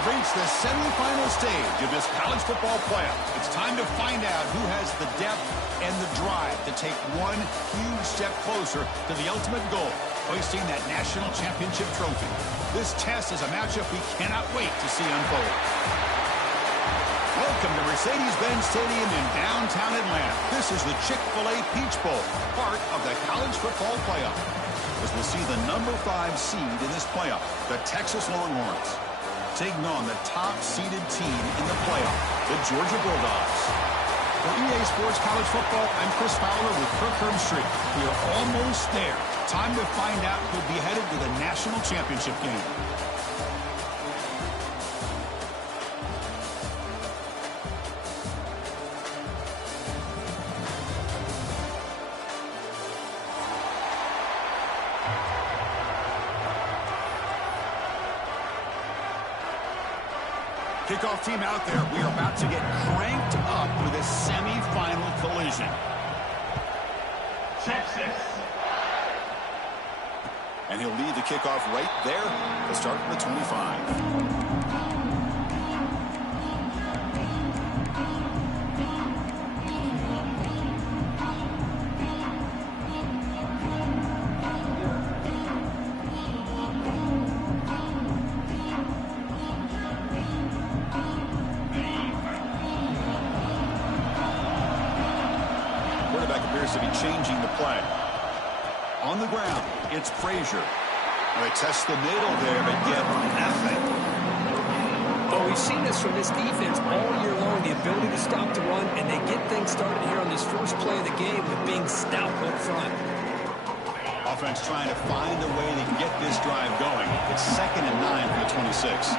have reached the semifinal stage of this college football playoff. It's time to find out who has the depth and the drive to take one huge step closer to the ultimate goal, hoisting that national championship trophy. This test is a matchup we cannot wait to see unfold. Welcome to Mercedes-Benz Stadium in downtown Atlanta. This is the Chick-fil-A Peach Bowl, part of the college football playoff. As we'll see the number 5 seed in this playoff, the Texas Longhorns, taking on the top-seeded team in the playoff, the Georgia Bulldogs. For EA Sports College Football, I'm Chris Fowler with Kirk Herbstreit. We are almost there. Time to find out who'll be headed to the national championship game. Kickoff team out there. We are about to get cranked up with a semi-final collision. Texas. And he'll lead the kickoff right there to start from the 25. To be changing the play. On the ground, it's Frazier. They test the middle there, but get nothing. Well, we've seen this from this defense all year long, the ability to stop the run, and they get things started here on this first play of the game with being stout up front. Offense trying to find a way to get this drive going. It's 2nd and 9 from the 26.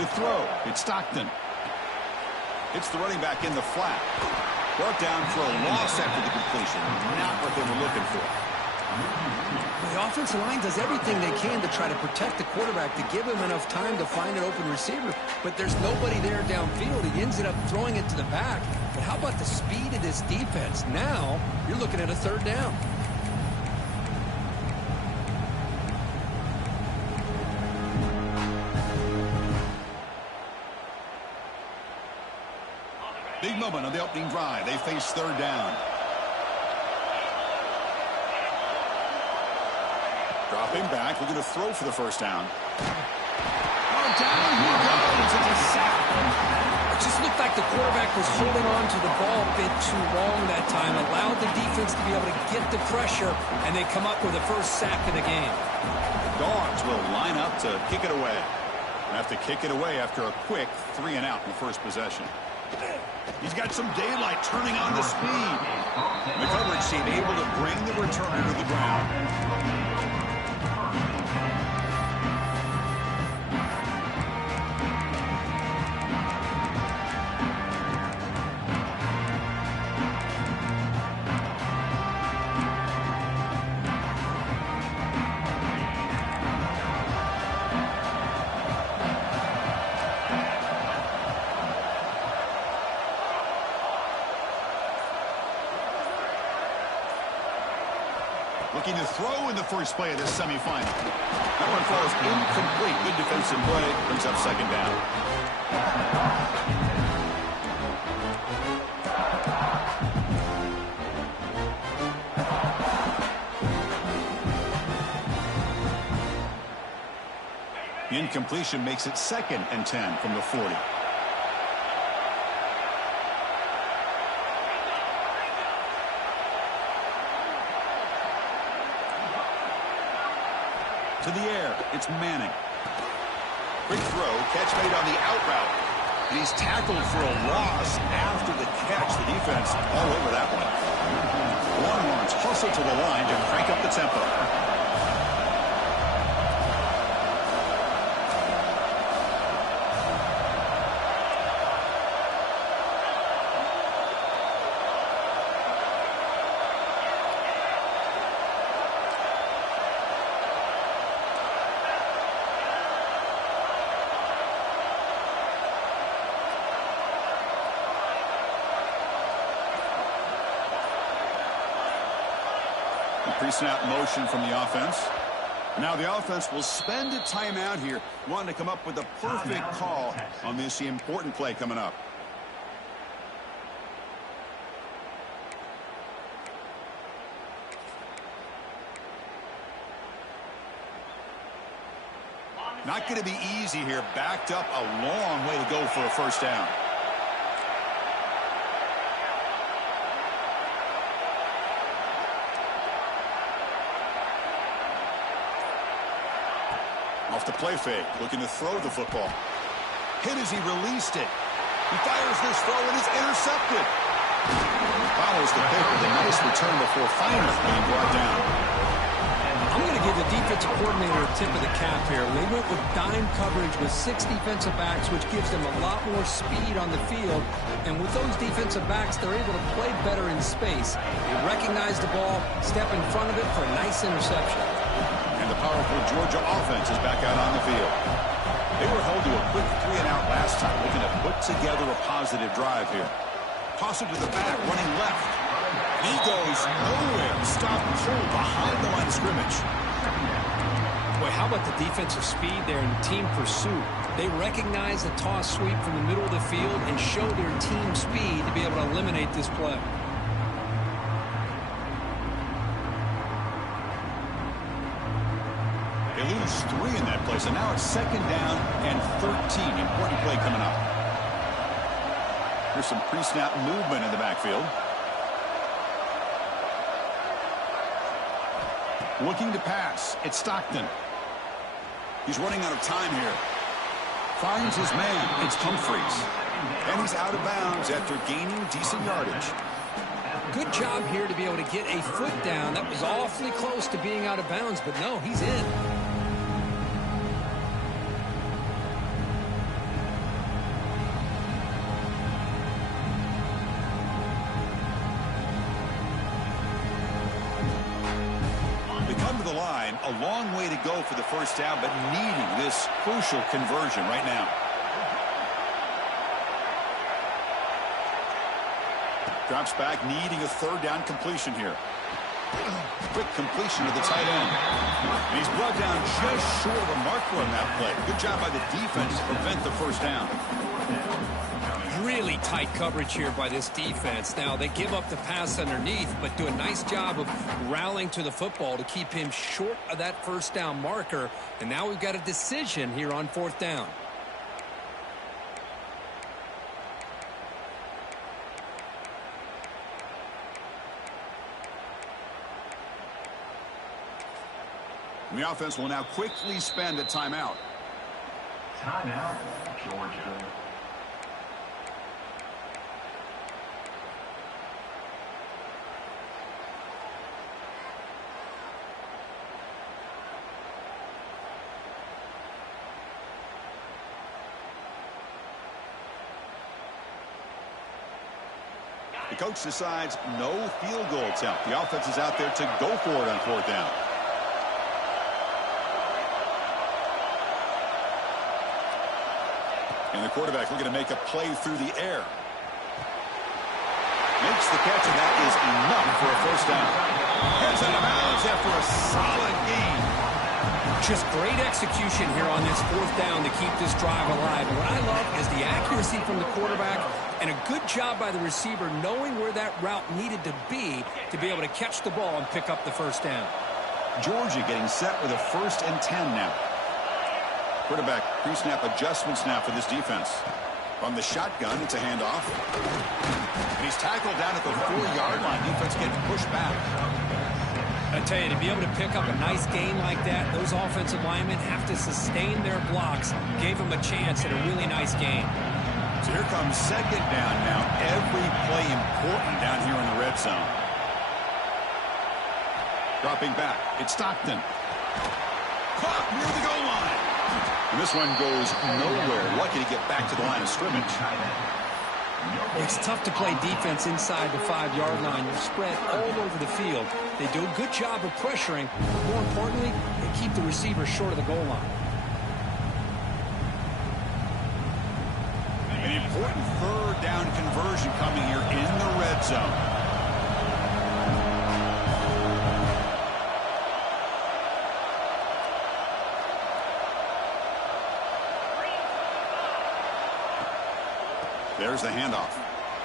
To throw, it's Stockton. It's the running back in the flat. Brought down for a loss after the completion. Not what they were looking for. The offensive line does everything they can to try to protect the quarterback, to give him enough time to find an open receiver. But there's nobody there downfield. He ends up throwing it to the back. But how about the speed of this defense? Now you're looking at a 3rd down. Big moment on the opening drive. They face 3rd down. Dropping back, looking to throw for the 1st down. Oh, down he goes. It's a sack. It just looked like the quarterback was holding on to the ball a bit too long that time, allowed the defense to be able to get the pressure, and they come up with the 1st sack of the game. The Dogs will line up to kick it away. Have to kick it away after a quick 3 and out in the first possession. He's got some daylight turning on the speed. The coverage team able to bring the returner to the ground. Looking to throw in the first play of this semifinal. That one falls incomplete. Good defensive play. Brings up 2nd down. The incompletion makes it 2nd and 10 from the 40. To the air, it's Manning. Quick throw, catch made on the out route. And he's tackled for a loss after the catch. The defense all over that one. Longhorns hustle to the line to crank up the tempo. Pre-snap motion from the offense. Now the offense will spend a timeout here, wanting to come up with the perfect call on this important play coming up. Not going to be easy here. Backed up a long way to go for a first down. Off the play fake, looking to throw the football. Hit as he released it. He fires this throw and is intercepted. Follows the pick with a nice return before finally being brought down. I'm going to give the defensive coordinator a tip of the cap here. They went with dime coverage with 6 defensive backs, which gives them a lot more speed on the field. And with those defensive backs, they're able to play better in space. They recognize the ball, step in front of it for a nice interception. And the powerful Georgia offense is back out on the field. They were held to a quick 3-and-out last time, looking to put together a positive drive here. Toss it to the back, running left. He goes nowhere. Stop cold behind the line of scrimmage. Boy, how about the defensive speed there in team pursuit? They recognize the toss sweep from the middle of the field and show their team speed to be able to eliminate this play. They lose 3 in that play, so now it's 2nd down and 13. Important play coming up. Here's some pre-snap movement in the backfield. Looking to pass. It's Stockton. He's running out of time here. Finds his man. It's Humphreys. And he's out of bounds after gaining decent yardage. Good job here to be able to get a foot down. That was awfully close to being out of bounds, but no, he's in. A long way to go for the first down, but needing this crucial conversion right now. Drops back, needing a 3rd down completion here. Quick completion to the tight end. And he's brought down just short of the marker on that play. Good job by the defense to prevent the first down. Really tight coverage here by this defense. Now, they give up the pass underneath, but do a nice job of rallying to the football to keep him short of that first down marker. And now we've got a decision here on 4th down. The offense will now quickly spend a timeout. Timeout, Georgia. The coach decides no field goal attempt. The offense is out there to go for it on 4th down. And the quarterback looking to make a play through the air. Makes the catch, and that is enough for a first down. Heads out of bounds after a solid gain. Just great execution here on this 4th down to keep this drive alive. And what I love is the accuracy from the quarterback and a good job by the receiver knowing where that route needed to be able to catch the ball and pick up the first down. Georgia getting set with a 1st and 10 now. Quarterback pre-snap adjustments now for this defense. From the shotgun, it's a handoff. And he's tackled down at the 4-yard line. Defense getting pushed back. I tell you, to be able to pick up a nice gain like that, those offensive linemen have to sustain their blocks. Gave them a chance at a really nice gain. So here comes 2nd down now. Every play important down here in the red zone. Dropping back, it's Stockton. Caught near the goal line. And this one goes nowhere. Lucky to get back to the line of scrimmage. It's tough to play defense inside the 5-yard line. You're spread all over the field. They do a good job of pressuring. More importantly, they keep the receiver short of the goal line. An important 3rd down conversion coming here in the red zone. There's the handoff.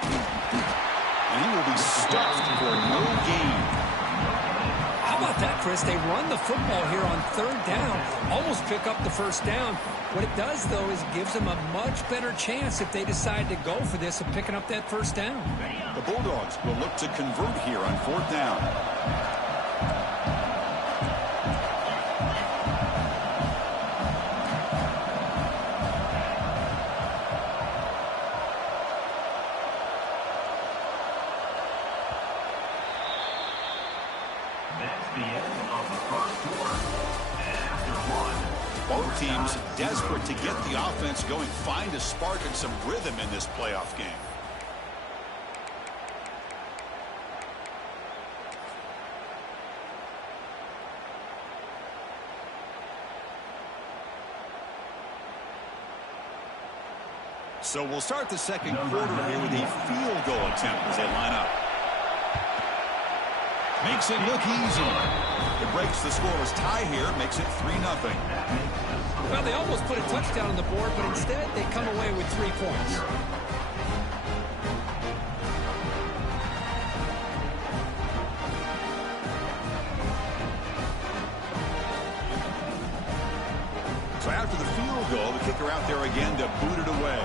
And he will be stuffed for no gain. How about that, Chris? They run the football here on third down, almost pick up the first down. What it does, though, is it gives them a much better chance if they decide to go for this of picking up that first down. The Bulldogs will look to convert here on fourth down. Both teams desperate to get the offense going, find a spark and some rhythm in this playoff game. So we'll start the second quarter here with a field goal attempt as they line up. Makes it look easy. It breaks the scoreless tie here, makes it 3-0. Well, they almost put a touchdown on the board, but instead they come away with 3 points. So after the field goal, the kicker out there again to boot it away.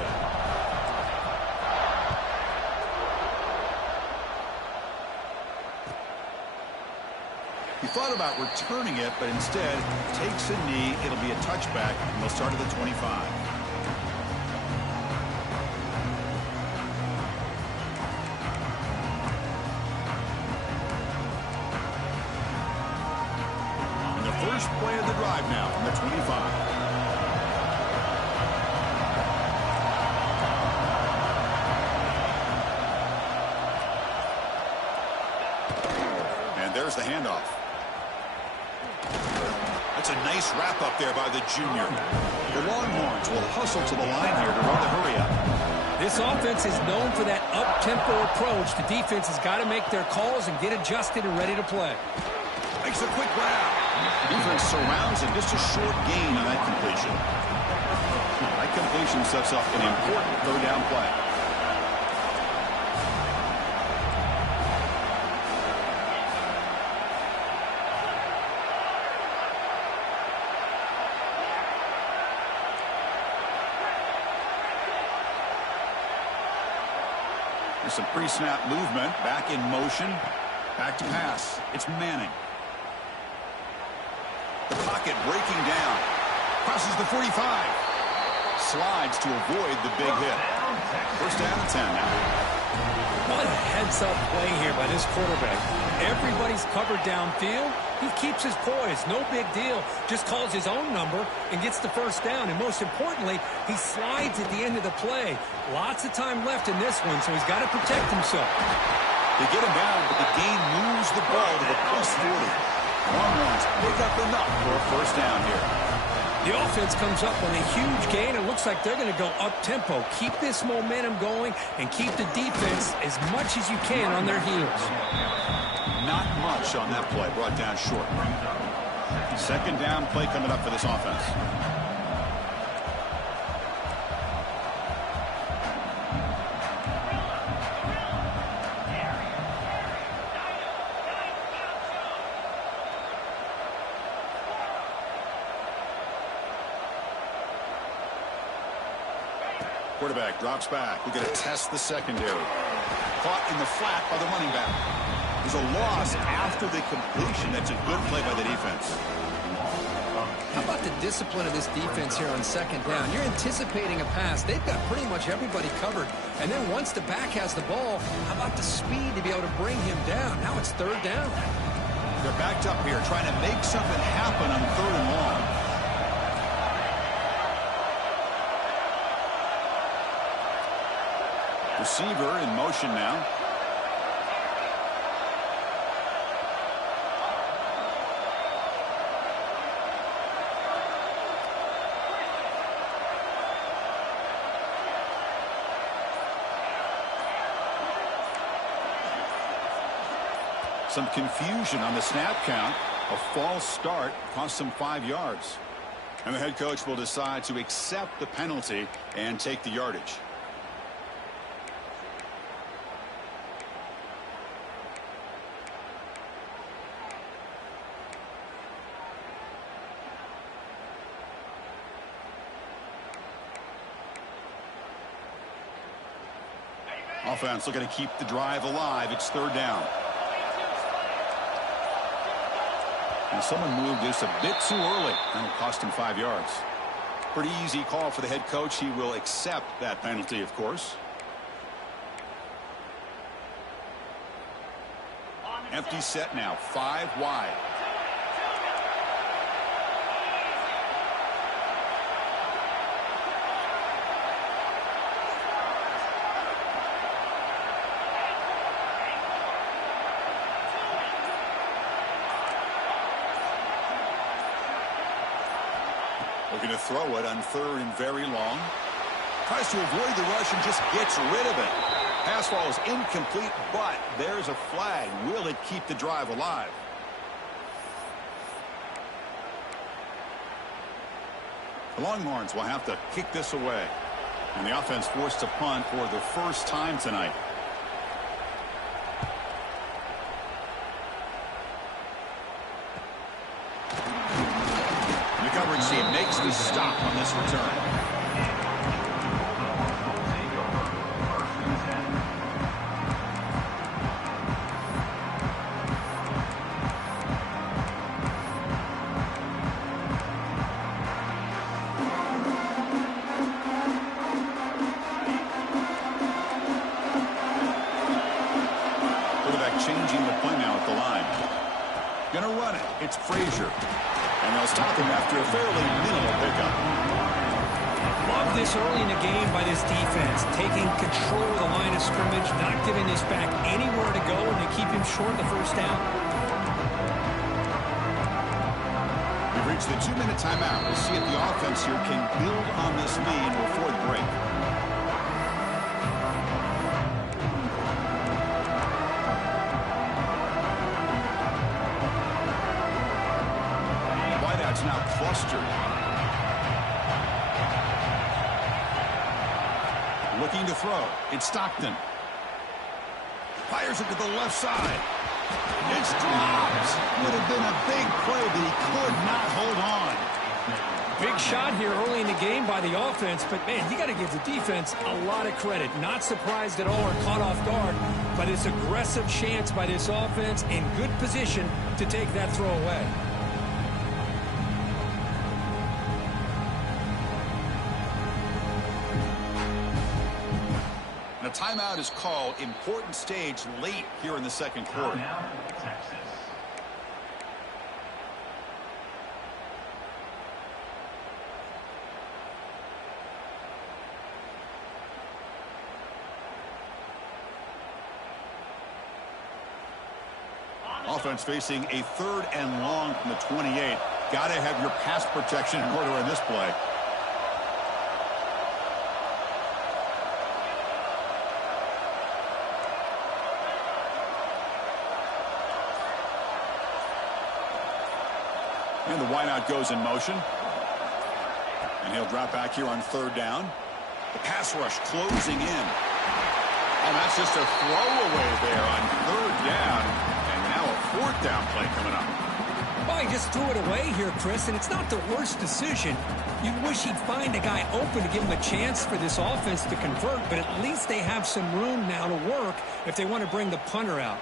He thought about returning it, but instead takes a knee. It'll be a touchback, and they'll start at the 25. And the first play of the drive now from the 25. And there's the handoff. That's a nice wrap up there by the junior. The Longhorns will hustle to the line here to run the hurry up. This offense is known for that up-tempo approach. The defense has got to make their calls and get adjusted and ready to play. Makes a quick grab. Defense surrounds him. Just a short gain on that completion. That completion sets up an important third down play. Some pre-snap movement, back in motion, back to pass. It's Manning. The pocket breaking down. Crosses the 45. Slides to avoid the big hit. First down and 10 now. What a heads-up play here by this quarterback. Everybody's covered downfield. He keeps his poise. No big deal. Just calls his own number and gets the first down. And most importantly, he slides at the end of the play. Lots of time left in this one, so he's got to protect himself. They get him down, but the game moves the ball to the +40. Longhorns pick up enough for a first down here. The offense comes up on a huge gain. It looks like they're going to go up-tempo. Keep this momentum going and keep the defense as much as you can on their heels. Not much on that play, brought down short. Second down play coming up for this offense. Quarterback drops back. We're going to test the secondary. Caught in the flat by the running back. There's a loss after the completion. That's a good play by the defense. How about the discipline of this defense here on second down? You're anticipating a pass. They've got pretty much everybody covered. And then once the back has the ball, how about the speed to be able to bring him down? Now it's third down. They're backed up here trying to make something happen on third and long. Receiver in motion now. Some confusion on the snap count. A false start cost them 5 yards. And the head coach will decide to accept the penalty and take the yardage. offense looking to keep the drive alive. It's third down. And someone moved just a bit too early. That'll cost him 5 yards. Pretty easy call for the head coach. He will accept that penalty, of course. Empty set now, 5 wide. Looking to throw it on third and very long. Tries to avoid the rush and just gets rid of it. Pass ball is incomplete, but there's a flag. Will it keep the drive alive? The Longhorns will have to kick this away. And the offense forced to punt for the first time tonight. The coverage team makes the stop on this return. Changing the play now at the line. Gonna run it. It's Frazier. And they'll stop him after a fairly minimal pickup. Love this early in the game by this defense. Taking control of the line of scrimmage, not giving this back anywhere to go, and they keep him short the first down. We've reached the 2-minute timeout. We'll see if the offense here can build on this lead before the break. Now clustered. Looking to throw. It's Stockton. Fires it to the left side. It's dropped. Would have been a big play, but he could not hold on. Big shot here early in the game by the offense, but man, you got to give the defense a lot of credit. Not surprised at all or caught off guard by this aggressive chance by this offense in good position to take that throw away. A timeout is called. Important stage late here in the second quarter. Texas. Offense facing a third and long from the 28. Got to have your pass protection in order in this play. And the wideout goes in motion. And he'll drop back here on third down. The pass rush closing in. And that's just a throwaway there on third down. And now a fourth down play coming up. Well, he just threw it away here, Chris, and it's not the worst decision. You wish he'd find a guy open to give him a chance for this offense to convert, but at least they have some room now to work if they want to bring the punter out.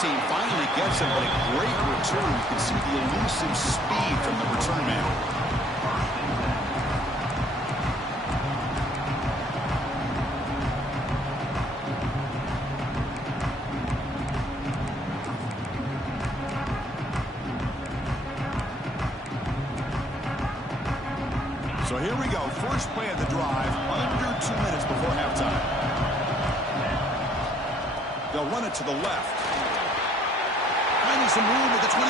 Team finally gets him, but a great return. You can see the elusive speed from the return man. So here we go. First play of the drive, under 2 minutes before halftime. They'll run it to the left. Finding some room at the 25.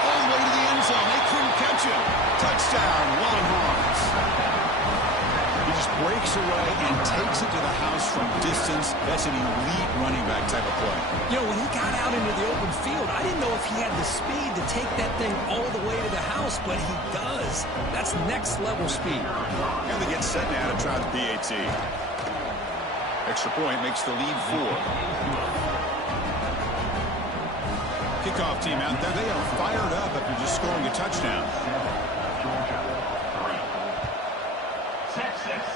All the way to the end zone. They couldn't catch him. Touchdown, Longhorns. He just breaks away and takes it to the house from distance. That's an elite running back type of play. You know, when he got out into the open field, I didn't know if he had the speed to take that thing all the way to the house, but he does. That's next level speed. And they get set now to try the PAT. Extra point makes the lead 4. Kickoff team out there. They are fired up after just scoring a touchdown. Georgia 3. Texas.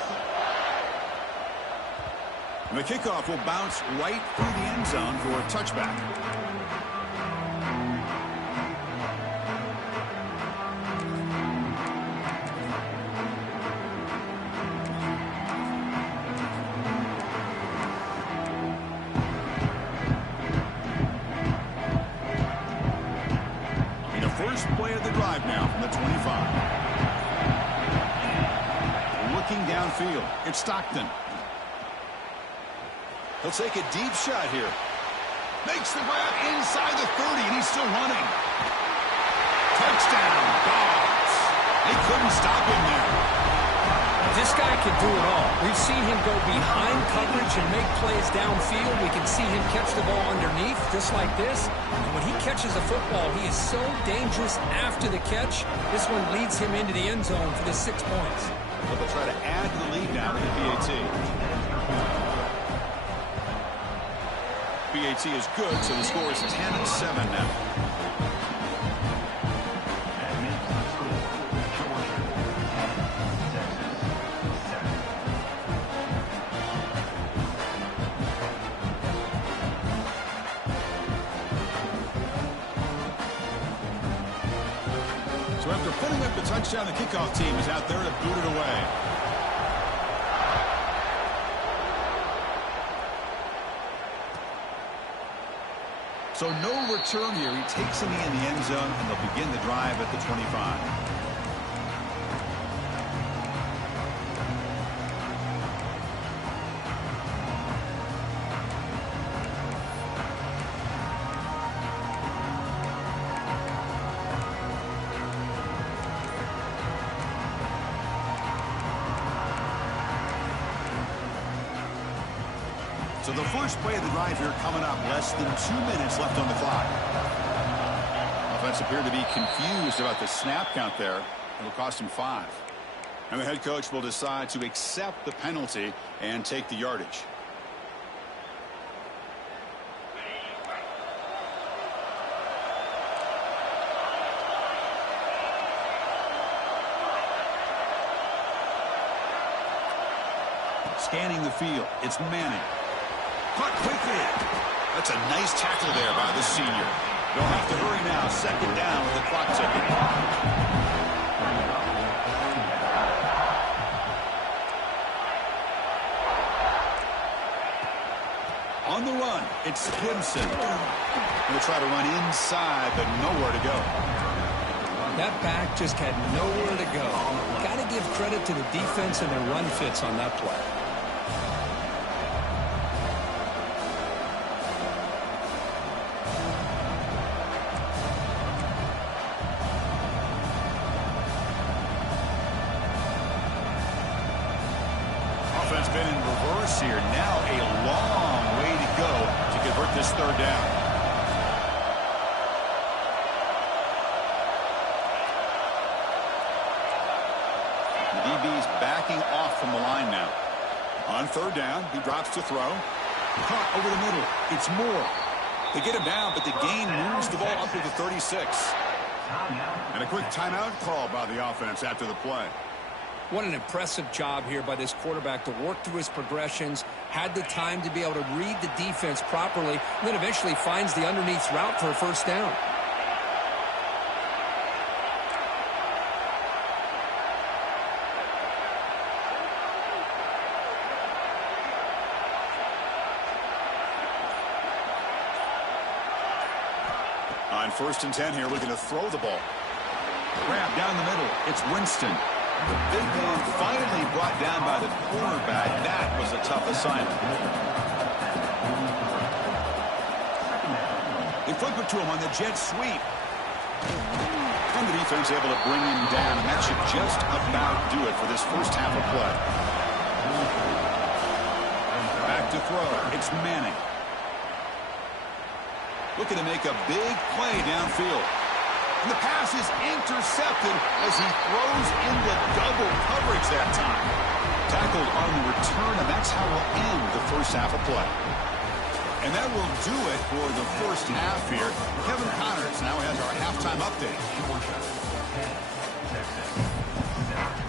And the kickoff will bounce right through the end zone for a touchback. First play of the drive now from the 25. Looking downfield. It's Stockton. He'll take a deep shot here. Makes the grab inside the 30, and he's still running. Touchdown, Dogs. They couldn't stop him there. This guy can do it all. We've seen him go behind coverage and make plays downfield. We can see him catch the ball underneath, just like this. And when he catches a football, he is so dangerous after the catch. This one leads him into the end zone for the 6 points. So they'll try to add to the lead now to the PAT. PAT is good, so the score is 10-7 now. So after putting up the touchdown, the kickoff team is out there to boot it away. So no return here. He takes him in the end zone, and they'll begin the drive at the 25. So the first play of the drive here coming up. Less than 2 minutes left on the clock. Offense appeared to be confused about the snap count there. It'll cost him 5. And the head coach will decide to accept the penalty and take the yardage. Scanning the field. It's Manning. Caught quickly. That's a nice tackle there by the senior. They'll have to hurry now. Second down with the clock ticking. On the run, it's Clemson. Going to try to run inside, but nowhere to go. That back just had nowhere to go. Got to give credit to the defense and their run fits on that play. Offense been in reverse here. Now a long way to go to convert this third down. The DB's backing off from the line now. On third down, he drops to throw. Caught over the middle. It's Moore. They get him down, but the gain moves the ball up to the 36. And a quick timeout call by the offense after the play. What an impressive job here by this quarterback to work through his progressions, had the time to be able to read the defense properly, and then eventually finds the underneath route for a first down. On 1st and 10 here, looking to throw the ball. Grab down the middle. It's Winston. The big man finally brought down by the cornerback. That was a tough assignment. They flip it to him on the jet sweep. And the defense able to bring him down, and that should just about do it for this first half of play. Back to throw. It's Manning. Looking to make a big play downfield. And the pass is intercepted as he throws into double coverage that time. Tackled on the return, and that's how we'll end the first half of play. And that will do it for the first half here. Kevin Connors now has our halftime update. Georgia 10, Texas 7.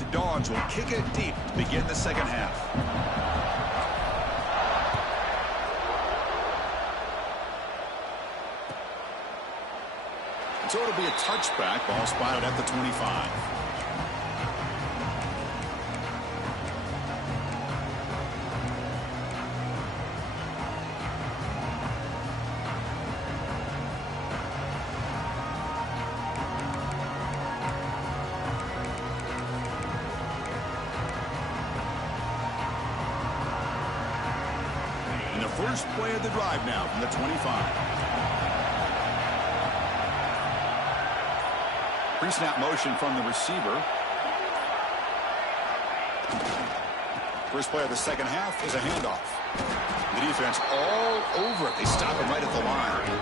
The Dogs will kick it deep to begin the second half. So it'll be a touchback. Ball spotted at the 25. And the first play of the drive now from the 25. Pre-snap motion from the receiver. First play of the second half is a handoff. The defense all over it. They stop him right at the line.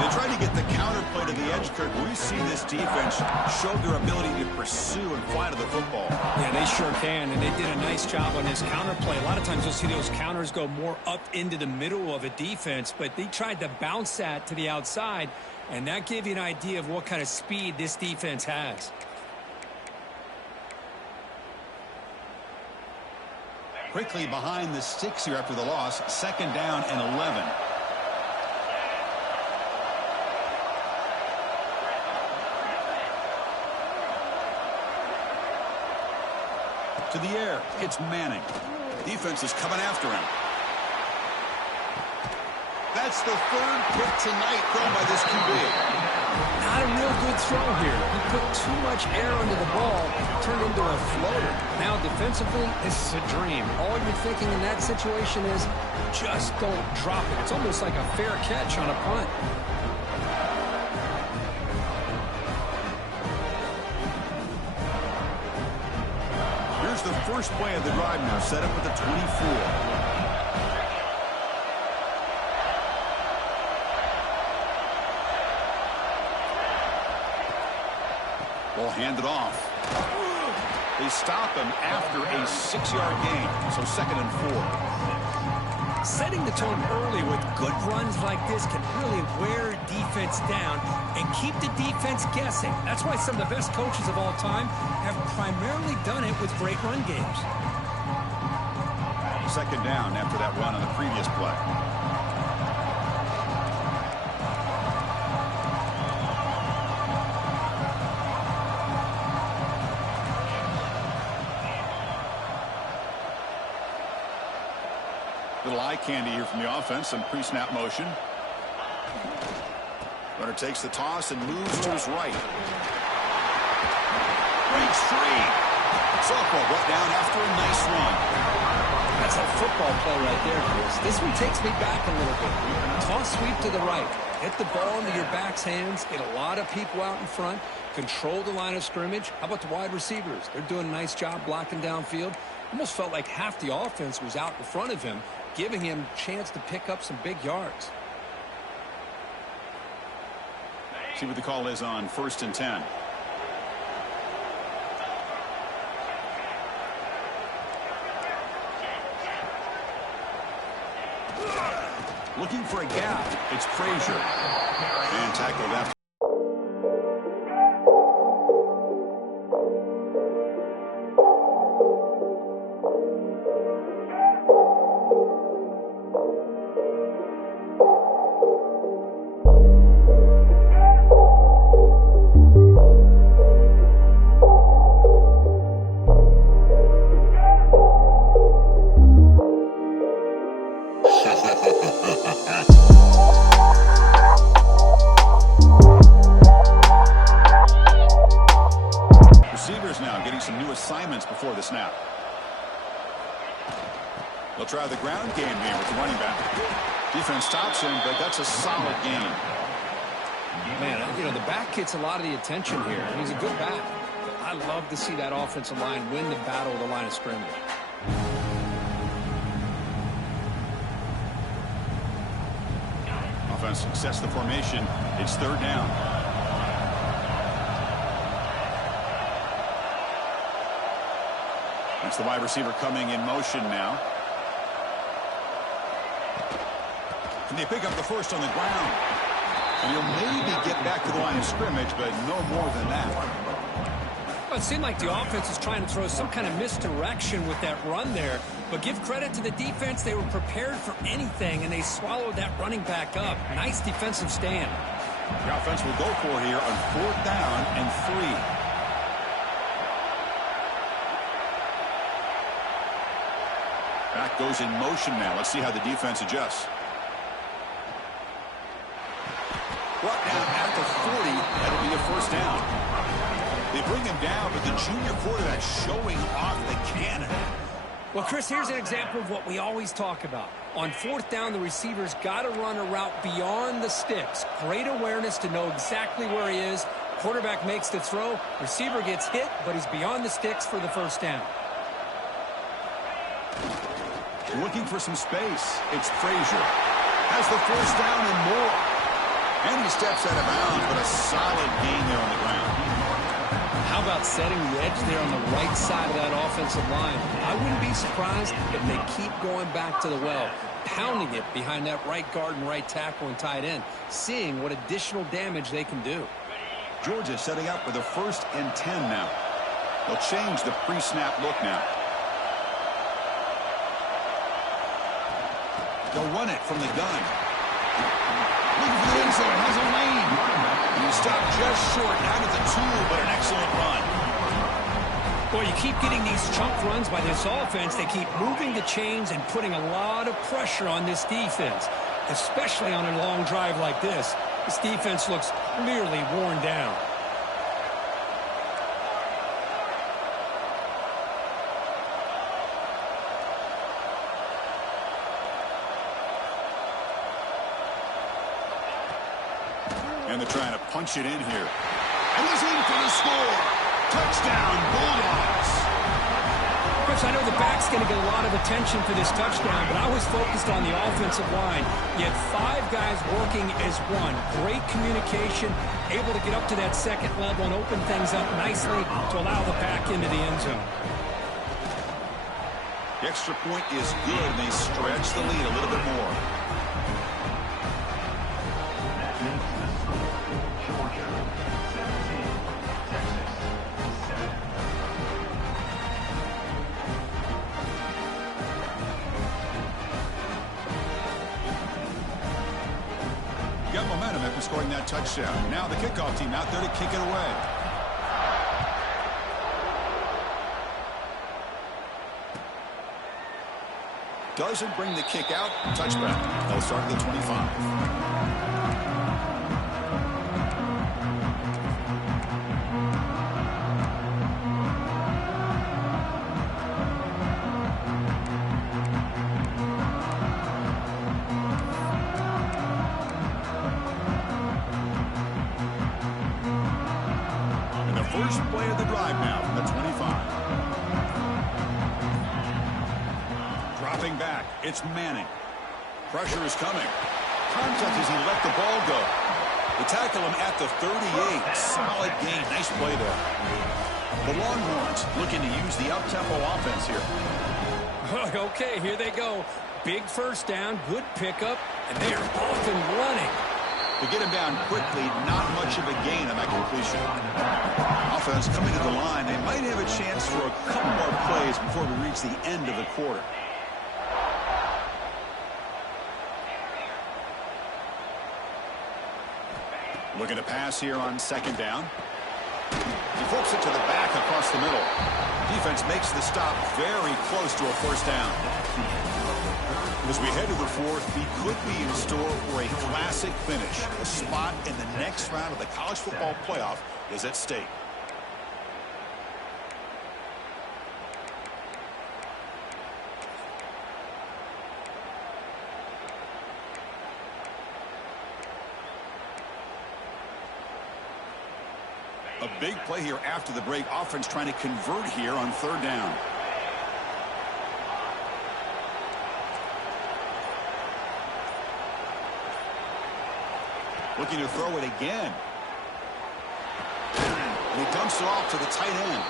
They try to get the counter play to the edge, Kirk. We've seen this defense show their ability to pursue and fly to the football. Yeah, they sure can, and they did a nice job on this counter play. A lot of times you'll see those counters go more up into the middle of a defense, but they tried to bounce that to the outside. And that gave you an idea of what kind of speed this defense has. Quickly behind the sticks here after the loss. Second down and 11. To the air. It's Manning. Defense is coming after him. That's the third pick tonight thrown by this QB. Not a real good throw here. He put too much air under the ball, turned into a floater. Now defensively, this is a dream. All you're thinking in that situation is just don't drop it. It's almost like a fair catch on a punt. Here's the first play of the drive now, set up at the 24. Ball handed off. They stop him after a 6-yard gain. So 2nd and 4. Setting the tone early with good runs like this can really wear defense down and keep the defense guessing. That's why some of the best coaches of all time have primarily done it with great run games. 2nd down after that run on the previous play. Little eye candy here from the offense. Some pre-snap motion. Runner takes the toss and moves to his right. Breaks free. Softball brought down after a nice run. That's a football play right there, Chris. This one takes me back a little bit. Toss sweep to the right. Get the ball into your back's hands. Get a lot of people out in front. Control the line of scrimmage. How about the wide receivers? They're doing a nice job blocking downfield. Almost felt like half the offense was out in front of him, giving him a chance to pick up some big yards. See what the call is on 1st and 10. Looking for a gap. It's Frazier. And tackled after. Receivers now getting some new assignments before the snap. They'll try the ground game here with the running back. Defense stops him, but that's a solid game. Man, you know, the back gets a lot of the attention here. He's a good back. I love to see that offensive line win the battle of the line of scrimmage. on success the formation. It's third down. It's the wide receiver coming in motion now. And they pick up the first on the ground. And he'll maybe get back to the line of scrimmage, but no more than that. Well, it seemed like the offense was trying to throw some kind of misdirection with that run there. But give credit to the defense. They were prepared for anything, and they swallowed that running back up. Nice defensive stand. The offense will go for here on 4th down and 3. Back goes in motion now. Let's see how the defense adjusts. Brought down at the 40. That'll be a first down. They bring him down, but the junior quarterback showing off the cannon. Well, Chris, here's an example of what we always talk about. On 4th down, the receiver's got to run a route beyond the sticks. Great awareness to know exactly where he is. Quarterback makes the throw. Receiver gets hit, but he's beyond the sticks for the first down. Looking for some space. It's Frazier. Has the first down and more. And he steps out of bounds, but a solid gain there on the ground. How about setting the edge there on the right side of that offensive line? I wouldn't be surprised if they keep going back to the well, pounding it behind that right guard and right tackle and tight end, seeing what additional damage they can do. Georgia setting up with a 1st and 10 now. They'll change the pre-snap look now. They'll run it from the gun. Looking for the end zone. Has a lane. He stopped just short. Out of the 2, but an excellent run. Boy, you keep getting these chunk runs by this offense. They keep moving the chains and putting a lot of pressure on this defense, especially on a long drive like this. This defense looks clearly worn down. And they're trying to punch it in here. And he's in for the score. Touchdown, Bulldogs. Chris, I know the back's going to get a lot of attention for this touchdown, but I was focused on the offensive line. You had 5 guys working as one. Great communication, able to get up to that second level and open things up nicely to allow the back into the end zone. The extra point is good, and they stretch the lead a little bit more. Got momentum after scoring that touchdown. Now the kickoff team out there to kick it away. Doesn't bring the kick out. Touchback. They'll start at the 25. First play of the drive now from the 25. Dropping back, it's Manning. Pressure is coming. Contact as he let the ball go. They tackle him at the 38. Solid gain. Nice play there. The Longhorns looking to use the up-tempo offense here. Okay, here they go. Big first down, good pickup, and they are off and running. To get him down quickly, not much of a gain on that completion. Offense coming to the line. They might have a chance for a couple more plays before we reach the end of the quarter. Looking to pass here on 2nd down. He flips it to the back across the middle. Defense makes the stop very close to a first down. As we head to the 4th, we could be in store for a classic finish. A spot in the next round of the college football playoff is at stake. A big play here after the break. Offense trying to convert here on 3rd down. Looking to throw it again. And he dumps it off to the tight end.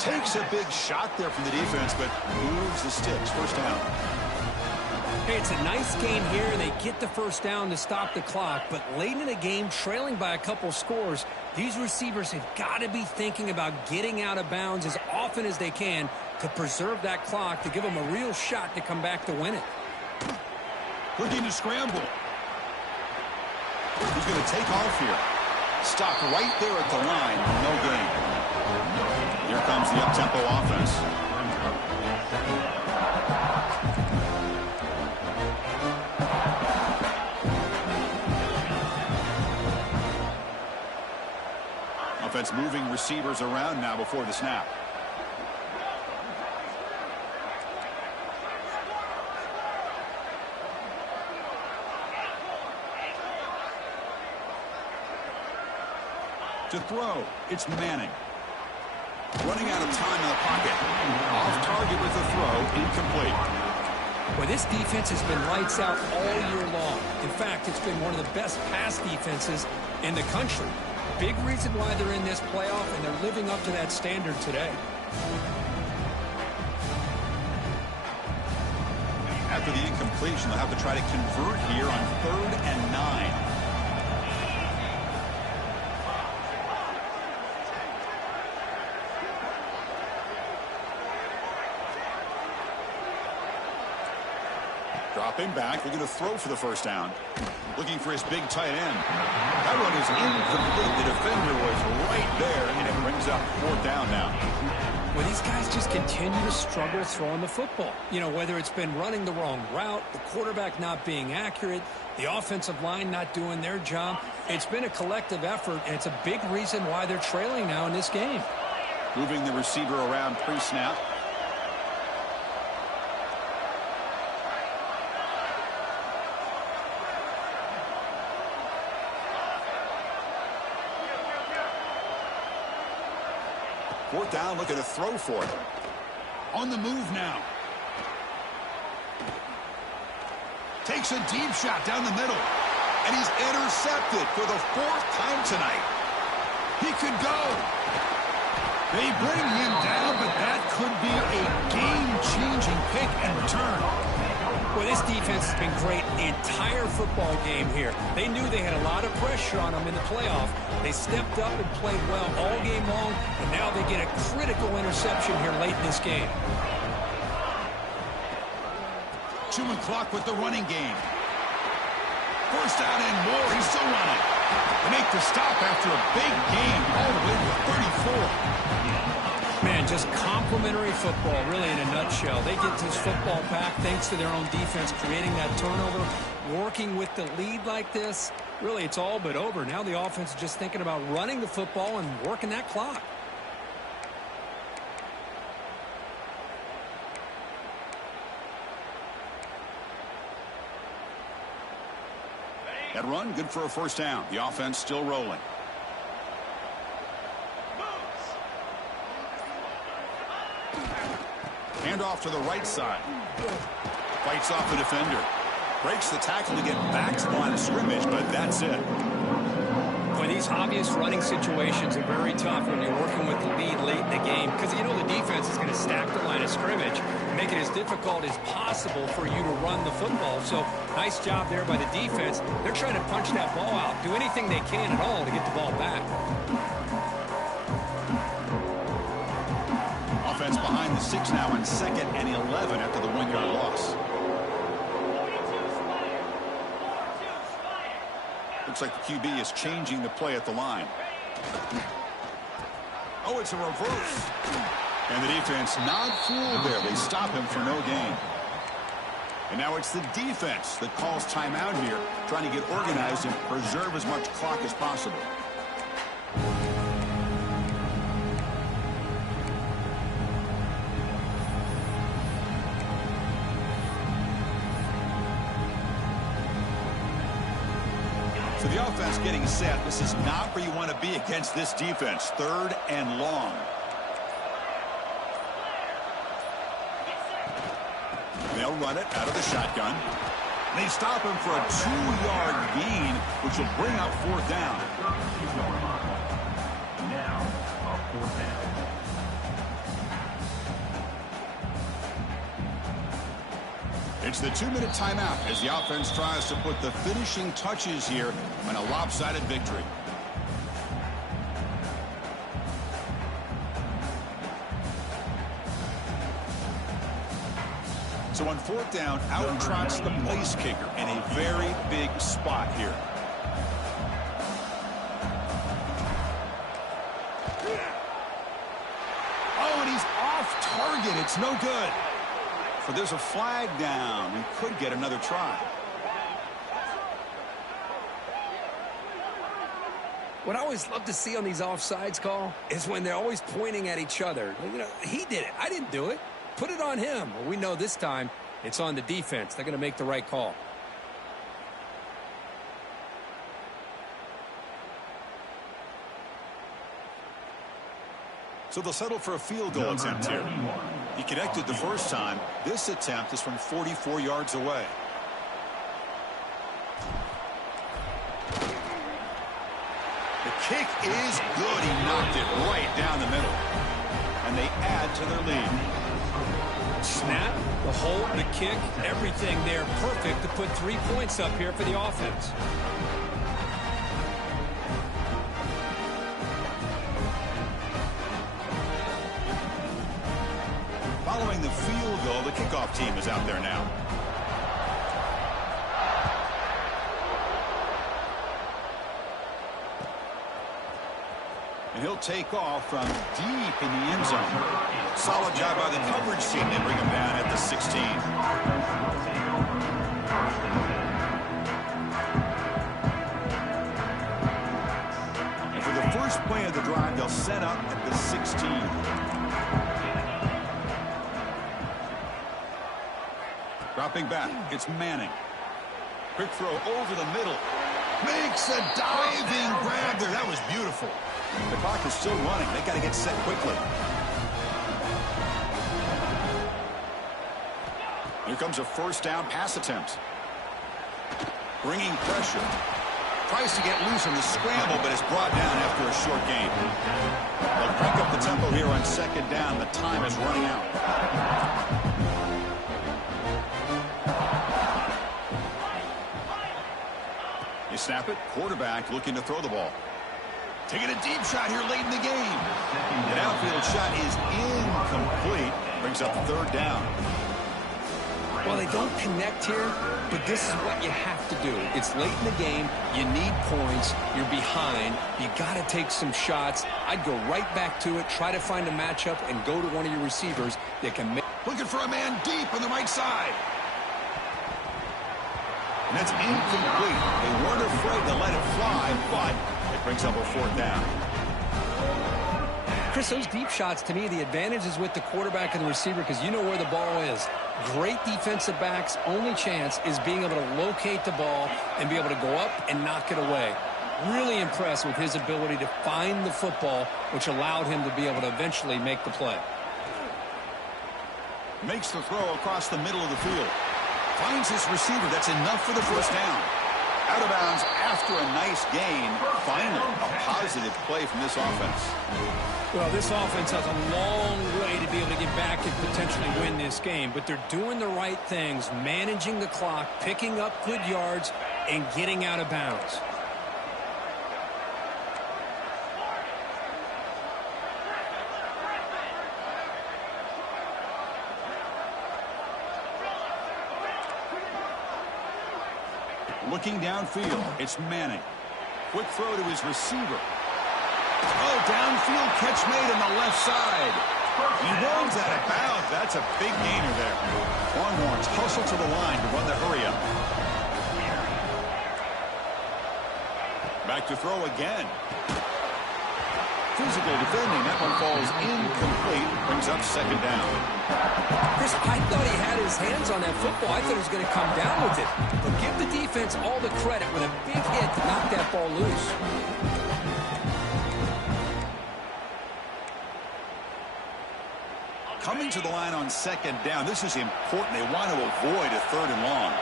Takes a big shot there from the defense, but moves the sticks. First down. Hey, it's a nice game here. They get the first down to stop the clock, but late in the game, trailing by a couple scores, these receivers have got to be thinking about getting out of bounds as often as they can to preserve that clock, to give them a real shot to come back to win it. Looking to scramble. He's going to take off here. Stopped right there at the line. No gain. Here comes the up-tempo offense. Offense moving receivers around now before the snap. To throw, it's Manning. Running out of time in the pocket. Off target with the throw, incomplete. Well, this defense has been lights out all year long. In fact, it's been one of the best pass defenses in the country. Big reason why they're in this playoff, and they're living up to that standard today. After the incompletion, they'll have to try to convert here on 3rd and 9. Dropping back, looking to throw for the first down. Looking for his big tight end. That one is incomplete. The defender was right there, and it brings up 4th down now. Well, these guys just continue to struggle throwing the football. You know, whether it's been running the wrong route, the quarterback not being accurate, the offensive line not doing their job. It's been a collective effort, and it's a big reason why they're trailing now in this game. Moving the receiver around pre-snap. Fourth down, looking to throw for it. On the move now. Takes a deep shot down the middle. And he's intercepted for the 4th time tonight. He could go. They bring him down, but that could be a game-changing pick and return. Well, this defense has been great the entire football game here. They knew they had a lot of pressure on them in the playoff. They stepped up and played well all game long, and now they get a critical interception here late in this game. Chewing clock with the running game. First down and more. He's still running. They make the stop after a big game all the way to 34. Man, just complimentary football, really, in a nutshell. They get this football back thanks to their own defense, creating that turnover, working with the lead like this. Really, it's all but over. Now the offense is just thinking about running the football and working that clock. That run, good for a first down. The offense still rolling. Hand off to the right side. Fights off the defender. Breaks the tackle to get back to the line of scrimmage, but that's it. Boy, these obvious running situations are very tough when you're working with the lead late in the game, because you know the defense is going to stack the line of scrimmage, make it as difficult as possible for you to run the football. So nice job there by the defense. They're trying to punch that ball out, do anything they can at all to get the ball back. Offense behind the 6 now on 2nd and 11 after the 1-yard loss. Looks like the QB is changing the play at the line. Oh, it's a reverse. And the defense not fooled there. They stop him for no gain. And now it's the defense that calls timeout here, trying to get organized and preserve as much clock as possible. So the offense getting set. This is not where you want to be against this defense. 3rd and long. They'll run it out of the shotgun. They stop him for a 2-yard gain, which will bring up 4th down. Now, a 4th down. It's the 2-minute timeout as the offense tries to put the finishing touches here on a lopsided victory. So on 4th down, out trots the place kicker in a very big spot here. Oh, and he's off target. It's no good. So there's a flag down. We could get another try. What I always love to see on these offsides call is when they're always pointing at each other. You know, he did it. I didn't do it. Put it on him. Well, we know this time it's on the defense. They're going to make the right call. So they'll settle for a field goal attempt here. He connected the first time. This attempt is from 44 yards away. The kick is good. He knocked it right down the middle. And they add to their lead. Snap, the hold, the kick, everything there perfect to put 3 points up here for the offense. Following the field goal, the kickoff team is out there now. And he'll take off from deep in the end zone. Solid job by the coverage team. They bring him down at the 16. And for the first play of the drive, they'll set up at the 16. Dropping back, it's Manning. Quick throw over the middle. Makes a diving grab there. That was beautiful. The clock is still running. They got to get set quickly. Here comes a 1st down pass attempt. Bringing pressure. Tries to get loose on the scramble, but is brought down after a short gain. They'll crank up the tempo here on 2nd down. The time is running out. You snap it, quarterback looking to throw the ball. Taking a deep shot here late in the game. An outfield shot is incomplete. Brings up 3rd down. Well, they don't connect here, but this is what you have to do. It's late in the game. You need points. You're behind. You got to take some shots. I'd go right back to it, try to find a matchup, and go to one of your receivers that can make. Looking for a man deep on the right side. And that's incomplete. They weren't afraid to let it fly, but it brings up a 4th down. Chris, those deep shots, to me, the advantage is with the quarterback and the receiver because you know where the ball is. Great defensive backs, only chance is being able to locate the ball and be able to go up and knock it away. Really impressed with his ability to find the football, which allowed him to be able to eventually make the play. Makes the throw across the middle of the field. Finds his receiver. That's enough for the 1st down. Out of bounds after a nice gain. Finally, a positive play from this offense. Well, this offense has a long way to be able to get back and potentially win this game, but they're doing the right things, managing the clock, picking up good yards, and getting out of bounds. Looking downfield, it's Manning. Quick throw to his receiver. Oh, downfield catch made on the left side. He runs out of bounds. That's a big gainer there. Longhorns hustle to the line to run the hurry-up. Back to throw again. Physical defending. That one falls incomplete. Brings up 2nd down. Chris, I thought he had his hands on that football. I thought he was going to come down with it. But give the defense all the credit with a big hit to knock that ball loose. Coming to the line on 2nd down. This is important. They want to avoid a 3rd and long.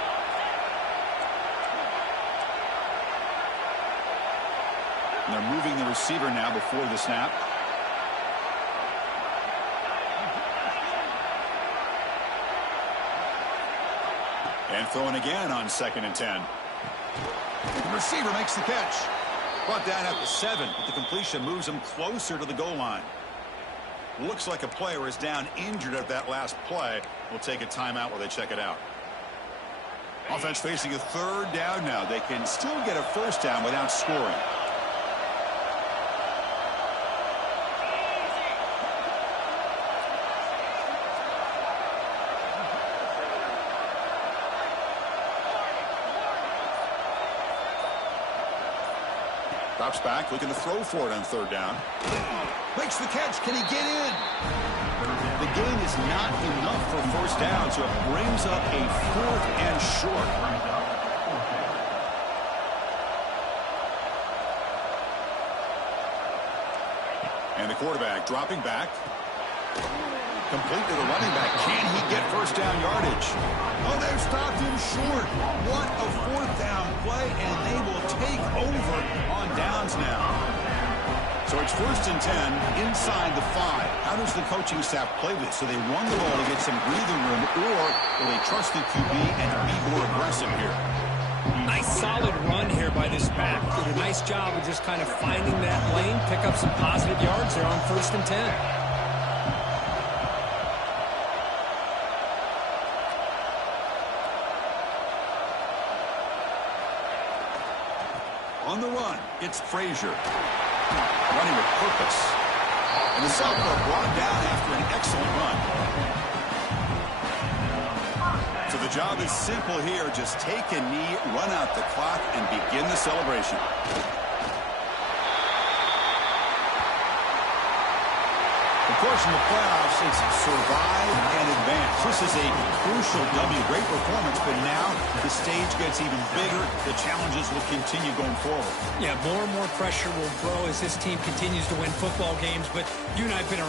And they're moving the receiver now before the snap. And throwing again on 2nd and 10. The receiver makes the catch. Brought down at the 7, but the completion moves him closer to the goal line. Looks like a player is down injured at that last play. We'll take a timeout while they check it out. Offense facing a 3rd down now. They can still get a 1st down without scoring. Drops back, looking to throw for it on 3rd down. Makes the catch. Can he get in? The gain is not enough for 1st down, so it brings up a 4th and short. And the quarterback dropping back. Complete to the running back. Can he get 1st down yardage? Oh, they've stopped him short. What a 4th down play, and they will take over on downs now. So it's 1st and 10 inside the 5. How does the coaching staff play this? So they run the ball to get some breathing room, or will they trust the QB and be more aggressive here? Nice solid run here by this back. Did a nice job of just kind of finding that lane, pick up some positive yards there on 1st and 10. On the run, it's Frazier. Running with purpose. And the southpaw brought down after an excellent run. So the job is simple here. Just take a knee, run out the clock, and begin the celebration. Of course, in the playoffs, it's survive and advance. This is a crucial W. Great performance, but now the stage gets even bigger. The challenges will continue going forward. Yeah, more and more pressure will grow as this team continues to win football games, but you and I have been around